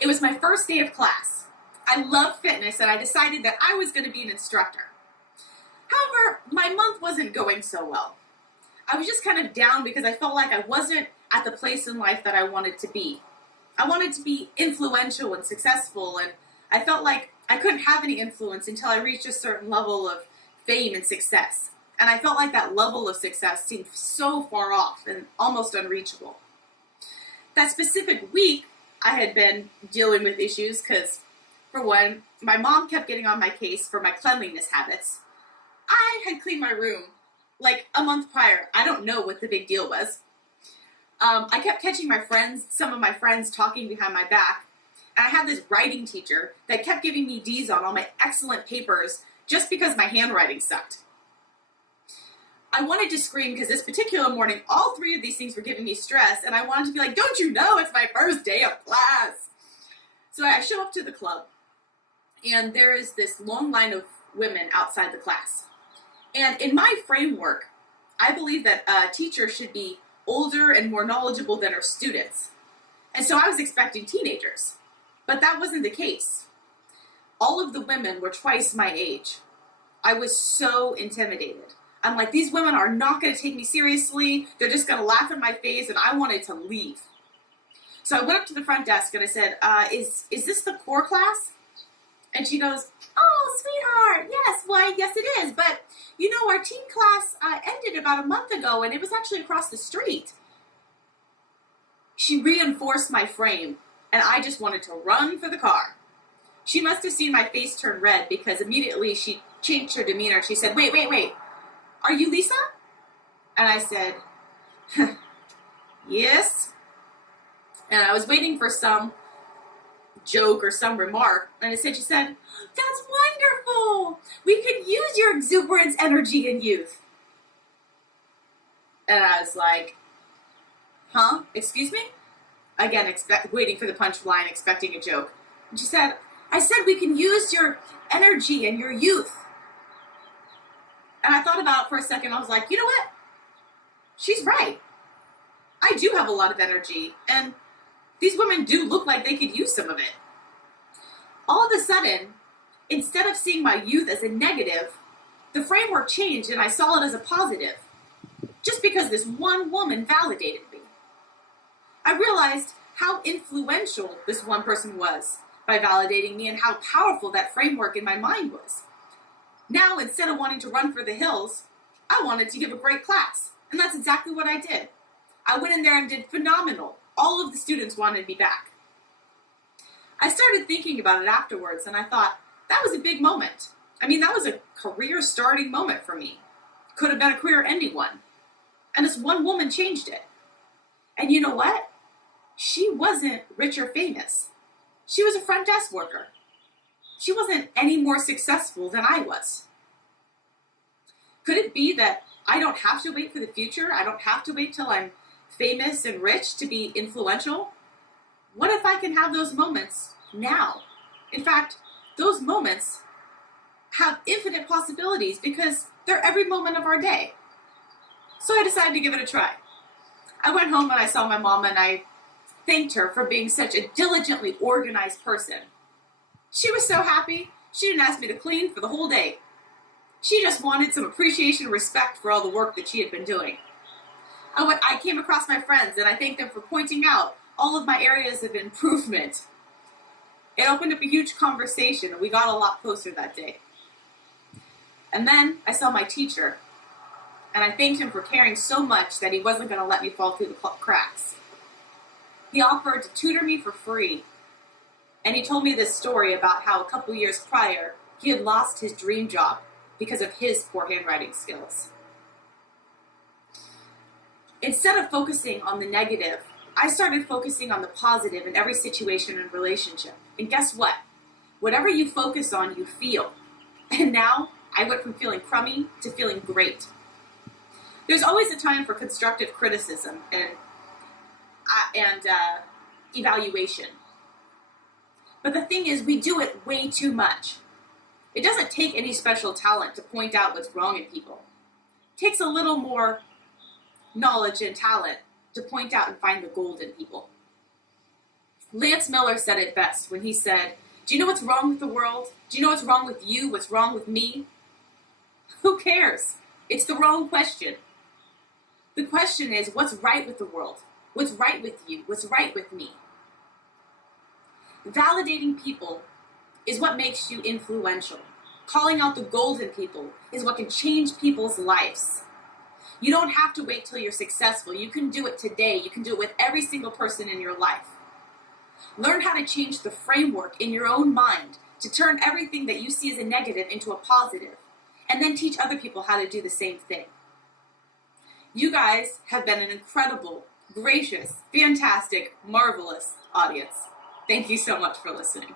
It was my first day of class. I love fitness and I decided that I was going to be an instructor. However, my month wasn't going so well. I was just kind of down because I felt like I wasn't at the place in life that I wanted to be. I wanted to be influential and successful, and I felt like I couldn't have any influence until I reached a certain level of fame and success. And I felt like that level of success seemed so far off and almost unreachable. That specific week, I had been dealing with issues because, for one, my mom kept getting on my case for my cleanliness habits. I had cleaned my room like a month prior. I don't know what the big deal was. I kept catching some of my friends talking behind my back. And I had this writing teacher that kept giving me D's on all my excellent papers just because my handwriting sucked. I wanted to scream because this particular morning, all three of these things were giving me stress, and I wanted to be like, don't you know it's my first day of class? So I show up to the club, and there is this long line of women outside the class. And in my framework, I believe that a teacher should be older and more knowledgeable than her students. And so I was expecting teenagers, but that wasn't the case. All of the women were twice my age. I was so intimidated. I'm like, these women are not going to take me seriously. They're just going to laugh in my face, and I wanted to leave. So I went up to the front desk and I said, is this the core class? And she goes, oh, sweetheart, yes it is. But, you know, our teen class ended about a month ago, and it was actually across the street. She reinforced my frame, and I just wanted to run for the car. She must have seen my face turn red because immediately she changed her demeanor. She said, wait. Are you Lisa? And I said, yes. And I was waiting for some joke or some remark. And instead she said, that's wonderful. We could use your exuberance, energy, and youth. And I was like, huh? Excuse me? Again, waiting for the punchline, expecting a joke. And she said, I said we can use your energy and your youth. And I thought about it for a second. I was like, you know what? She's right. I do have a lot of energy, and these women do look like they could use some of it. All of a sudden, instead of seeing my youth as a negative, the framework changed and I saw it as a positive. Just because this one woman validated me. I realized how influential this one person was by validating me and how powerful that framework in my mind was. Now, instead of wanting to run for the hills, I wanted to give a great class. And that's exactly what I did. I went in there and did phenomenal. All of the students wanted me back. I started thinking about it afterwards, and I thought, that was a big moment. I mean, that was a career-starting moment for me. Could have been a career-ending one. And this one woman changed it. And you know what? She wasn't rich or famous. She was a front desk worker. She wasn't any more successful than I was. Could it be that I don't have to wait for the future? I don't have to wait till I'm famous and rich to be influential? What if I can have those moments now? In fact, those moments have infinite possibilities because they're every moment of our day. So I decided to give it a try. I went home and I saw my mom and I thanked her for being such a diligently organized person. She was so happy, she didn't ask me to clean for the whole day. She just wanted some appreciation and respect for all the work that she had been doing. I came across my friends and I thanked them for pointing out all of my areas of improvement. It opened up a huge conversation and we got a lot closer that day. And then I saw my teacher and I thanked him for caring so much that he wasn't going to let me fall through the cracks. He offered to tutor me for free. And he told me this story about how a couple years prior, he had lost his dream job because of his poor handwriting skills. Instead of focusing on the negative, I started focusing on the positive in every situation and relationship. And guess what? Whatever you focus on, you feel. And now, I went from feeling crummy to feeling great. There's always a time for constructive criticism and evaluation. But the thing is, we do it way too much. It doesn't take any special talent to point out what's wrong in people. It takes a little more knowledge and talent to point out and find the gold in people. Lance Miller said it best when he said, "Do you know what's wrong with the world? Do you know what's wrong with you? What's wrong with me? Who cares? It's the wrong question. The question is, what's right with the world? What's right with you? What's right with me?" Validating people is what makes you influential. Calling out the gold in people is what can change people's lives. You don't have to wait till you're successful. You can do it today. You can do it with every single person in your life. Learn how to change the framework in your own mind to turn everything that you see as a negative into a positive, and then teach other people how to do the same thing. You guys have been an incredible, gracious, fantastic, marvelous audience. Thank you so much for listening.